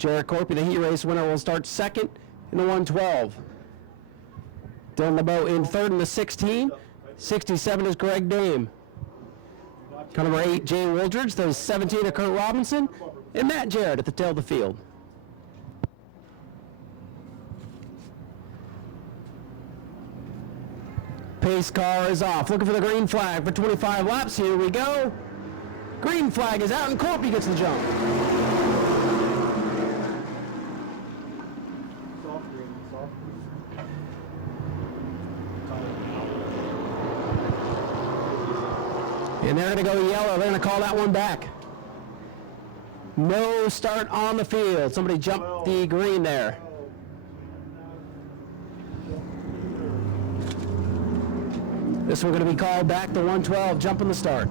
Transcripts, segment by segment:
Jared Corpy, the heat race winner, will start second in the 112. Dylan LeBeau in third in the 16. 67 is Greg Dame. Car number 8, Jay Wooldridge. The 17 of Kurt Robinson. And Matt Jarrett at the tail of the field. Pace car is off. Looking for the green flag for 25 laps. Here we go. Green flag is out and Corpy gets the jump. And they're going to go yellow. They're going to call that one back. No start on the field. Somebody jumped the green there. This one going to be called back. The 112 jumping the start.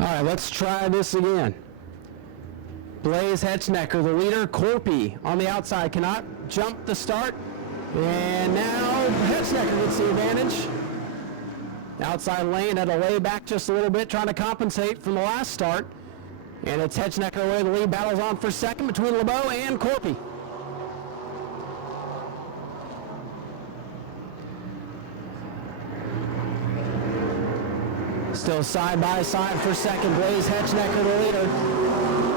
All right, let's try this again. Blaze Hetchnecker, the leader. Corpy on the outside, cannot jump the start. And now Hetchnecker gets the advantage. Outside lane had to lay back just a little bit, trying to compensate from the last start. And it's Hetchnecker away. The lead battles on for second between LeBeau and Corpy. Still side by side for second. Blaze Hetchnecker, the leader.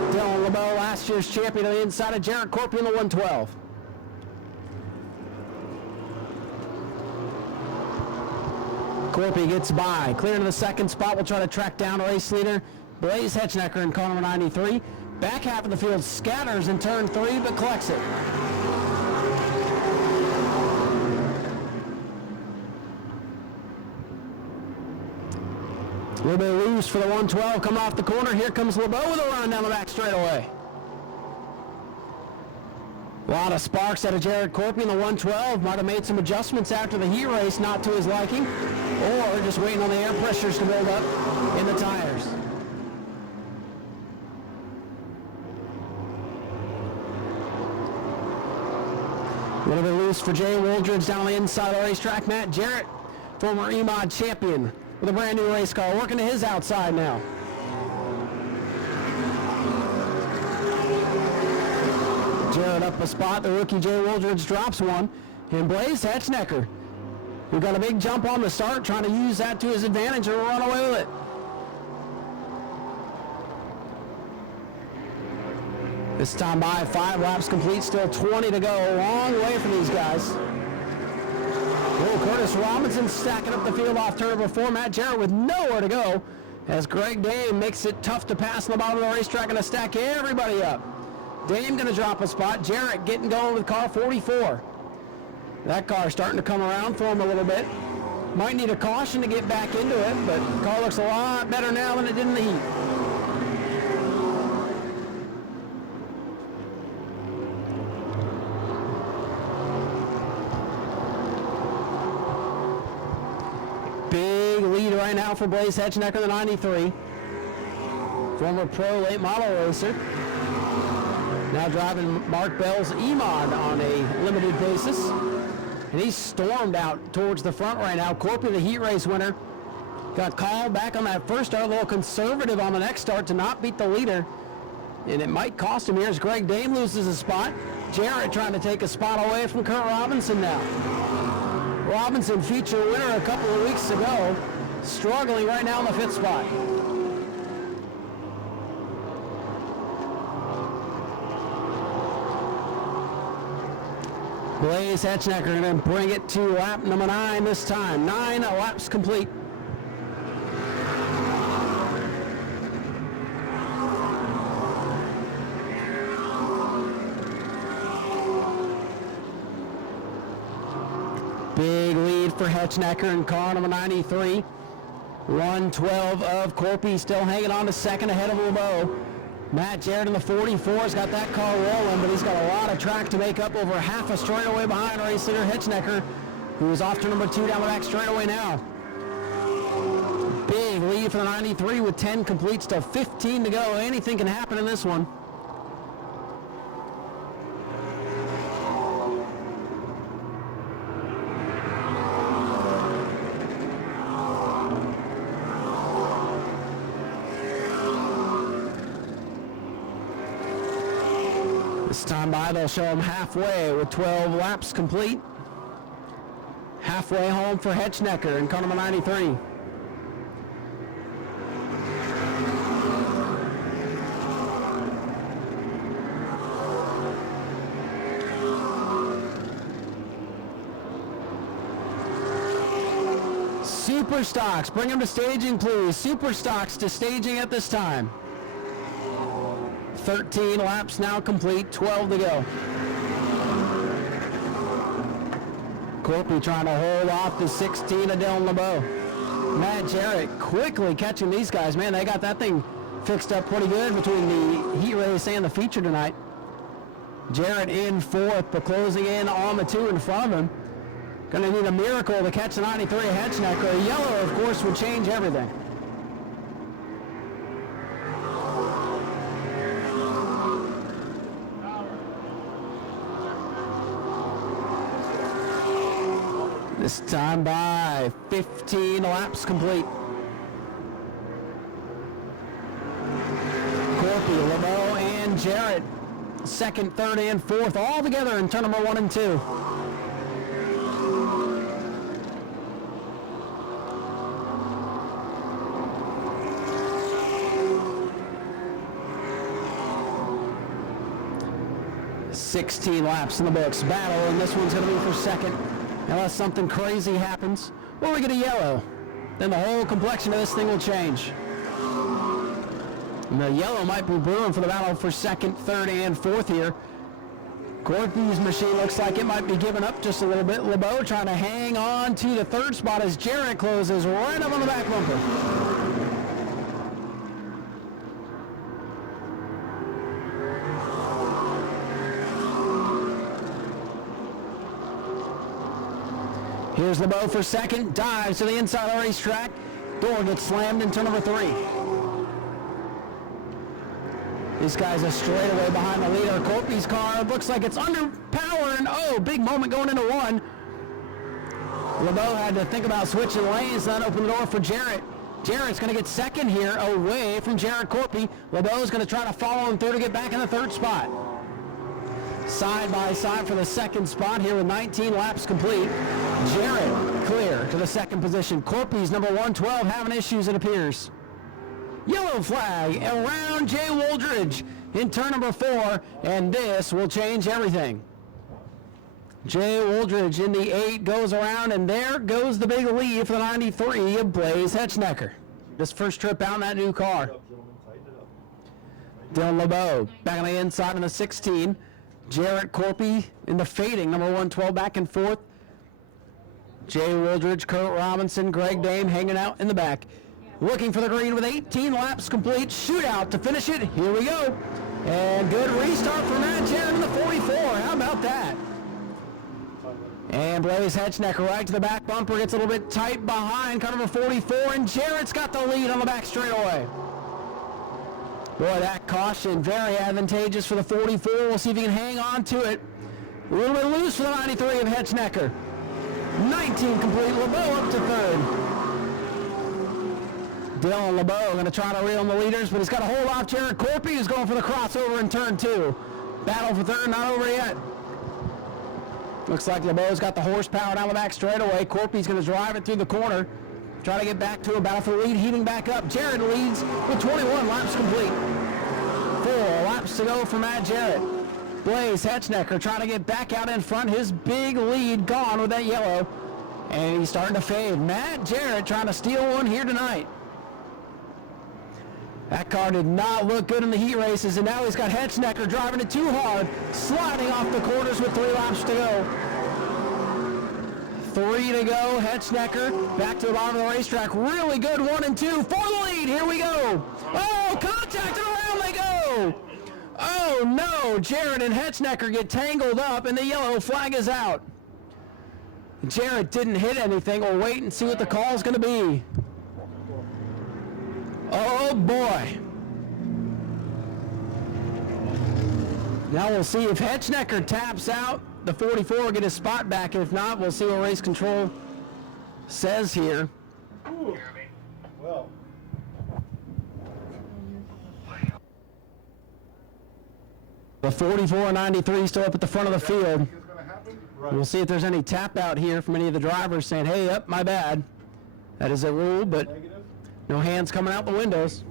Dylan LeBeau, last year's champion, on the inside of Jared Corpy in the 112. Corpy gets by. Clear into the second spot. We'll try to track down race leader Blaze Hetchnecker in car number 93. Back half of the field scatters in turn 3, but collects it. A little bit loose for the 112, coming off the corner. Here comes LeBeau with a run down the back straightaway. A lot of sparks out of Jared Corpy in the 112. Might have made some adjustments after the heat race, not to his liking, or just waiting on the air pressures to build up in the tires. A little bit loose for Jay Wooldridge down on the inside of the racetrack. Matt Jarrett, former EMOD champion, with a brand new race car, working to his outside now. Jarrett up a spot. The rookie Jay Wooldridge drops one. And Blaze Hetchnecker, who got a big jump on the start, trying to use that to his advantage and run away with it. This time by 5 laps complete, still 20 to go. A long way for these guys. Oh, Curtis Robinson stacking up the field off turn number 4. Matt Jarrett with nowhere to go as Greg Dame makes it tough to pass on the bottom of the racetrack and to stack everybody up. Dame going to drop a spot. Jarrett getting going with car 44. That car starting to come around for him a little bit. Might need a caution to get back into it, but the car looks a lot better now than it did in the heat. Big lead right now for Blaze Hetchnecker, the 93. Former pro late model racer. Now driving Mark Bell's EMOD on a limited basis. And he's stormed out towards the front right now. Corpy, the heat race winner, got called back on that first start, a little conservative on the next start to not beat the leader. And it might cost him here as Greg Dame loses a spot. Jarrett trying to take a spot away from Kurt Robinson now. Robinson, feature winner a couple of weeks ago, struggling right now in the 5th spot. Blaze Hetchnecker going to bring it to lap number 9 this time. 9 laps complete. Big lead for Hetchnecker in car number 93. 112 of Corpy still hanging on to second ahead of LeBeau. Matt Jarrett in the 44's got that car rolling, but he's got a lot of track to make up, over half a straightaway behind race leader Hetchnecker, who is off to number 2 down the back straightaway now. Big lead for the 93 with 10 complete, still 15 to go. Anything can happen in this one. This time by, they'll show him halfway with 12 laps complete. Halfway home for Hetchnecker in car number 93. Super stocks, bring them to staging, please. Super stocks to staging at this time. 13 laps now complete, 12 to go. Corpy trying to hold off the 16 of Dylan LeBeau. Matt Jarrett quickly catching these guys. Man, they got that thing fixed up pretty good between the heat race and the feature tonight. Jarrett in fourth, but closing in on the two in front of him. Gonna need a miracle to catch the 93 Hetchnecker. A yellow, of course, would change everything. This time by 15 laps complete. Corpy, LeBeau, and Jarrett, second, third, and fourth, all together in turn number 1 and 2. $16 laps in the books. Battle, and this one's going to be for second. Unless something crazy happens, or we get a yellow, then the whole complexion of this thing will change. And the yellow might be brewing for the battle for second, third, and fourth here. Corpy's machine looks like it might be giving up just a little bit. LeBeau trying to hang on to the third spot as Jarrett closes right up on the back bumper. Here's LeBeau for second, dives to the inside of the racetrack. Door gets slammed in turn number 3. This guy's a straightaway behind the leader. Corpy's car looks like it's under power, and oh, big moment going into 1. LeBeau had to think about switching lanes, then open the door for Jarrett. Jarrett's going to get second here, away from Jarrett Corpy. LeBeau's going to try to follow him through to get back in the third spot. Side by side for the second spot here with 19 laps complete. Jarrett clear to the second position. Corpy's number 112 having issues, it appears. Yellow flag around Jay Wooldridge in turn number 4, and this will change everything. Jay Wooldridge in the 8 goes around, and there goes the big lead for the 93 of Blaze Hetchnecker. This first trip out in that new car. Dylan LeBeau back on the inside in the 16. Jarrett Corpy in the fading, number 112 back and forth. Jay Wooldridge, Kurt Robinson, Greg Dame hanging out in the back. Looking for the green with 18 laps complete. Shootout to finish it. Here we go. And good restart for Matt Jarrett in the 44. How about that? And Blaze Hetchnecker right to the back bumper. Gets a little bit tight behind car number 44. And Jarrett's got the lead on the back straightaway. Boy, that caution very advantageous for the 44. We'll see if he can hang on to it. A little bit loose for the 93 of Hetchnecker. 19 complete. LeBeau up to third. Dylan LeBeau going to try to reel in the leaders, but he's got to hold off Jarrett Corpy, who's going for the crossover in turn 2. Battle for third, not over yet. Looks like LeBeau's got the horsepower down the back straightaway. Corpy's going to drive it through the corner. Try to get back to a battle for lead, heating back up. Jarrett leads with 21 laps complete. 4 laps to go for Matt Jarrett. Blaze Hetchnecker trying to get back out in front. His big lead gone with that yellow. And he's starting to fade. Matt Jarrett trying to steal one here tonight. That car did not look good in the heat races, and now he's got Hetchnecker driving it too hard, sliding off the corners with 3 laps to go. 3 to go. Hetchnecker back to the bottom of the racetrack. Really good 1 and 2 for the lead. Here we go. Oh, contact, and around they go. Oh no, Jarrett and Hetchnecker get tangled up, and the yellow flag is out. Jarrett didn't hit anything. We'll wait and see what the call is going to be. Oh boy. Now we'll see if Hetchnecker taps out. The 44 will get his spot back. If not, we'll see what race control says here. The 44 and 93 still up at the front of the field. We'll see if there's any tap out here from any of the drivers saying, hey, yep, my bad. That is a rule, but no hands coming out the windows.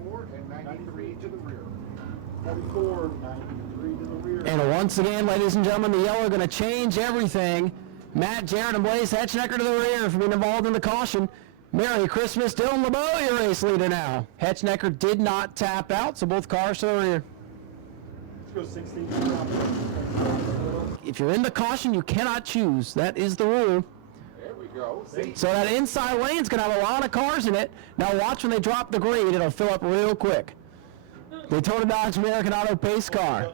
And once again, ladies and gentlemen, the yellow are going to change everything. Matt Jarrett and Blaze Hetchnecker to the rear for being involved in the caution. Merry Christmas, Dylan LeBeau, your race leader now. Hetchnecker did not tap out, so both cars to the rear. Let's go 16. If you're in the caution, you cannot choose. That is the rule. There we go. So that inside lane's going to have a lot of cars in it. Now watch when they drop the grade, it'll fill up real quick. Daytona Dodge American Auto pace car.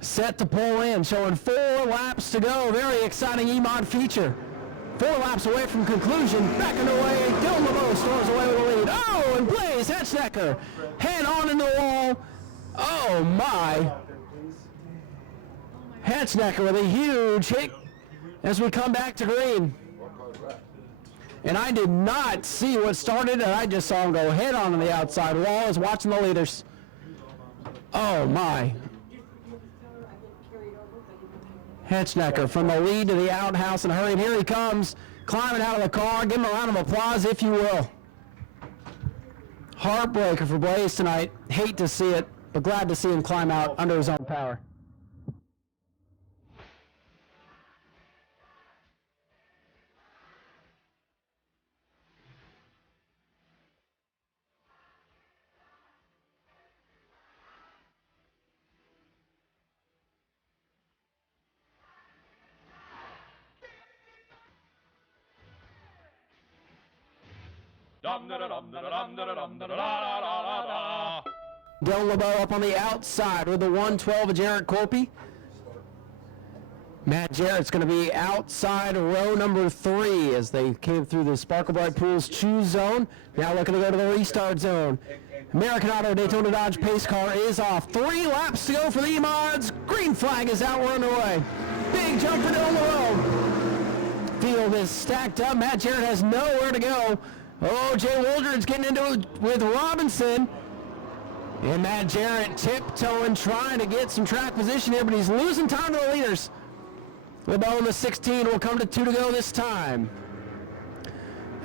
Set to pull in, showing 4 laps to go. Very exciting E-Mod feature. 4 laps away from conclusion. Back underway. Dylan LeBeau storms away with the lead. Oh, and Blaze Hetchnecker head on in the wall. Oh my. Hetchnecker with a huge hit as we come back to green. And I did not see what started, and I just saw him go head on the outside wall as watching the leaders. Oh my. Hetchnecker from the lead to the outhouse and hurry. And here he comes, climbing out of the car. Give him a round of applause, if you will. Heartbreaker for Blaze tonight. Hate to see it, but glad to see him climb out under his own power. Dylan LeBeau up on the outside with the 112 of Jarrett Corpy. Matt Jarrett's going to be outside row number 3 as they came through the Sparkle Bright Pools choose zone. Now looking to go to the restart zone. American Auto Daytona Dodge pace car is off. 3 laps to go for the E-Mods. Green flag is out. We're underway. Big jump for Dylan LeBeau. Field is stacked up. Matt Jarrett has nowhere to go. Oh, Jay Wooldridge getting into it with Robinson. And Matt Jarrett tiptoeing, trying to get some track position here, but he's losing time to the leaders. LeBeau in the 16 will come to 2 to go this time.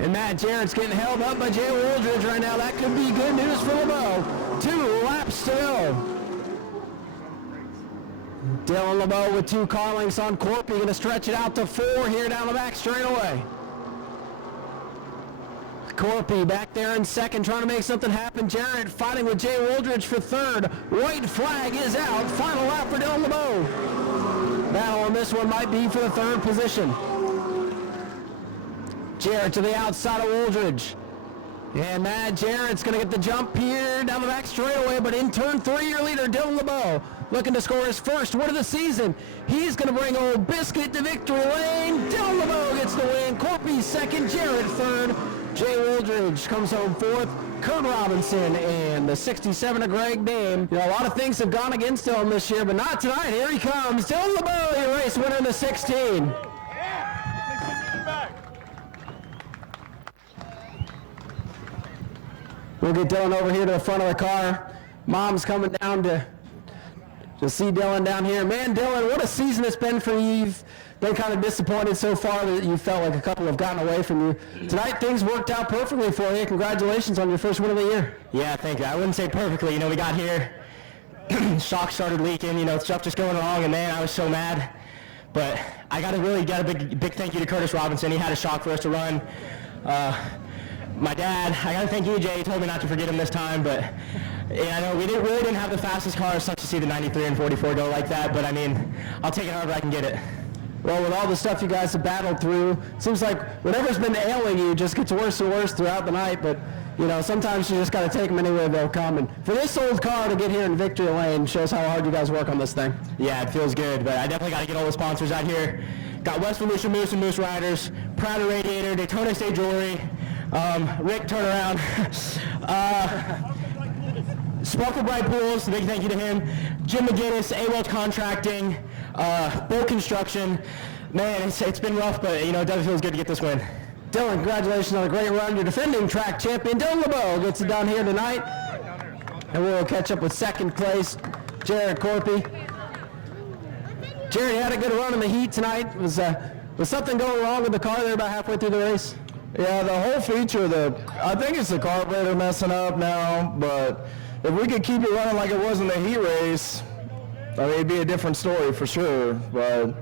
And Matt Jarrett's getting held up by Jay Wooldridge right now. That could be good news for LeBeau. 2 laps to go. Dylan LeBeau with 2 car lengths on Corpy, going to stretch it out to 4 here down the back straightaway. Corpy back there in second, trying to make something happen. Jarrett fighting with Jay Wooldridge for 3rd. White flag is out. Final lap for Dylan LeBeau. Battle on this one might be for the 3rd position. Jarrett to the outside of Wooldridge. And Matt Jarrett's going to get the jump here down the back straightaway, but in turn 3, your leader, Dylan LeBeau, looking to score his first win of the season. He's going to bring Old Biscuit to victory lane. Dylan LeBeau gets the win. Corpy 2nd, Jarrett 3rd. Jay Wooldridge comes home 4th. Kurt Robinson and the 67 of Greg Dame. You know, a lot of things have gone against him this year, but not tonight. Here he comes. Dylan LeBeau, your race winner in the 16. We'll get Dylan over here to the front of the car. Mom's coming down to see Dylan down here. Man, Dylan, what a season it's been for you. You've been kind of disappointed so far that you felt like a couple have gotten away from you. Tonight, things worked out perfectly for you. Congratulations on your first win of the year. Yeah, thank you. I wouldn't say perfectly. You know, we got here, shock started leaking, you know, stuff just going wrong, and man, I was so mad. But I got a big thank you to Curtis Robinson. He had a shock for us to run. My dad, I got to thank EJ. He told me not to forget him this time, but yeah, I know we really didn't have the fastest cars. Sucks to see the 93 and 44 go like that, but I mean, I'll take it however I can get it. Well, with all the stuff you guys have battled through, it seems like whatever's been ailing you just gets worse and worse throughout the night, but you know, sometimes you just got to take them anywhere they'll come. And for this old car to get here in victory lane shows how hard you guys work on this thing. Yeah, it feels good, but I definitely got to get all the sponsors out here. Got West Volusia Moose and Moose Riders, Prada Radiator, Daytona State Jewelry, Rick Turnaround, Sparkle Bright Pools, big thank you to him, Jim McGinnis, A-Welch Contracting, Bull Construction. Man, it's been rough, but you know, it definitely feels good to get this win. Dylan, congratulations on a great run. Your defending track champion, Dylan LeBeau, gets it done here tonight. And we'll catch up with 2nd place, Jared Corpy. Jared, you had a good run in the heat tonight. Was something going wrong with the car there about halfway through the race? Yeah, the whole feature, I think it's the carburetor messing up now, but if we could keep it running like it was in the heat race, I mean, it'd be a different story for sure, but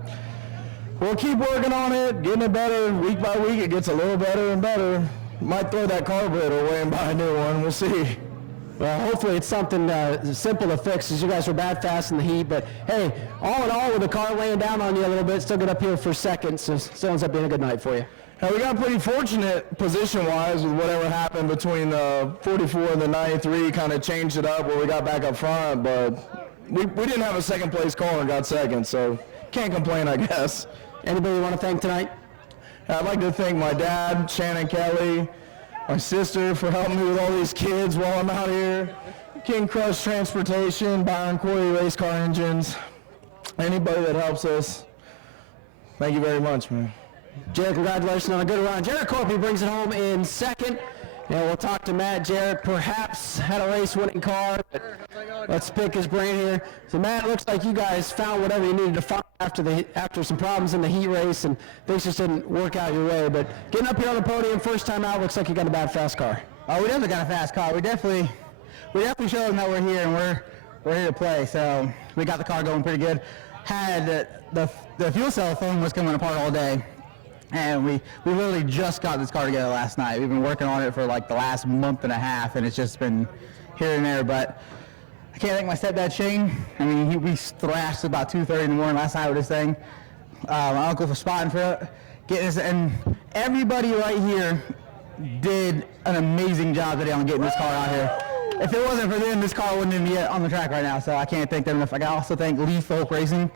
we'll keep working on it, getting it better. Week by week, it gets a little better and better. Might throw that carburetor away and buy a new one. We'll see. Well, hopefully it's something simple to fix, as you guys were bad fast in the heat. But, hey, all in all, with the car laying down on you a little bit, still get up here for second, so still ends up being a good night for you. We got pretty fortunate position-wise with whatever happened between the 44 and the 93, kind of changed it up where we got back up front, but we didn't have a second-place car and got second, so can't complain, I guess. Anybody you want to thank tonight? I'd like to thank my dad, Shannon Kelly, my sister for helping me with all these kids while I'm out here, King Crush Transportation, Byron Quarry Race Car Engines, anybody that helps us. Thank you very much, man. Jared, congratulations on a good run. Jared Corpy brings it home in second. And we'll talk to Matt. Jared perhaps had a race-winning car, but let's pick his brain here. So, Matt, it looks like you guys found whatever you needed to find after some problems in the heat race, and things just didn't work out your way. But getting up here on the podium, first time out, looks like you got a bad fast car. Oh, we definitely got a fast car. We definitely showed them that we're here and we're here to play. So we got the car going pretty good. Had the fuel cell phone was coming apart all day. And we literally just got this car together last night. We've been working on it for like the last month and a half, and it's just been here and there. But I can't thank my stepdad, Shane. I mean, we thrashed about 2:30 in the morning last night with this thing. My uncle for spotting for it, getting this, and everybody right here did an amazing job today on getting this car out here. If it wasn't for them, this car wouldn't even be on the track right now. So I can't thank them enough. I can also thank Lee Folk Racing.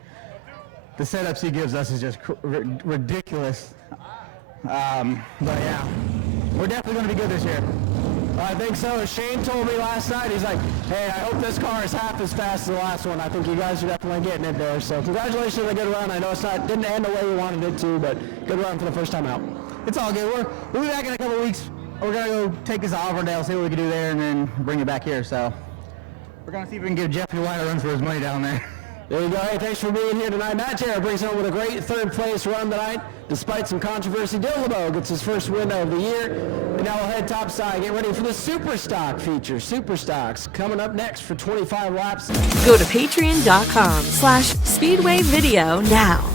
The setups he gives us is just ridiculous. But yeah, we're definitely going to be good this year. I think so. Shane told me last night, he's like, hey, I hope this car is half as fast as the last one. I think you guys are definitely getting it there. So congratulations on a good run. I know didn't end the way you wanted it to, but good run for the first time out. It's all good. We'll be back in a couple weeks. We're going to go take this to Auburndale, see what we can do there, and then bring it back here. So we're going to see if we can give Jeffrey White a run for his money down there. There you go. Hey, thanks for being here tonight. Matt Jared brings home with a great third-place run tonight. Despite some controversy, Dylan LeBeau gets his first win of the year. And now we'll head topside, get ready for the Superstock feature. Superstocks coming up next for 25 laps. Go to patreon.com/Speedway Video now.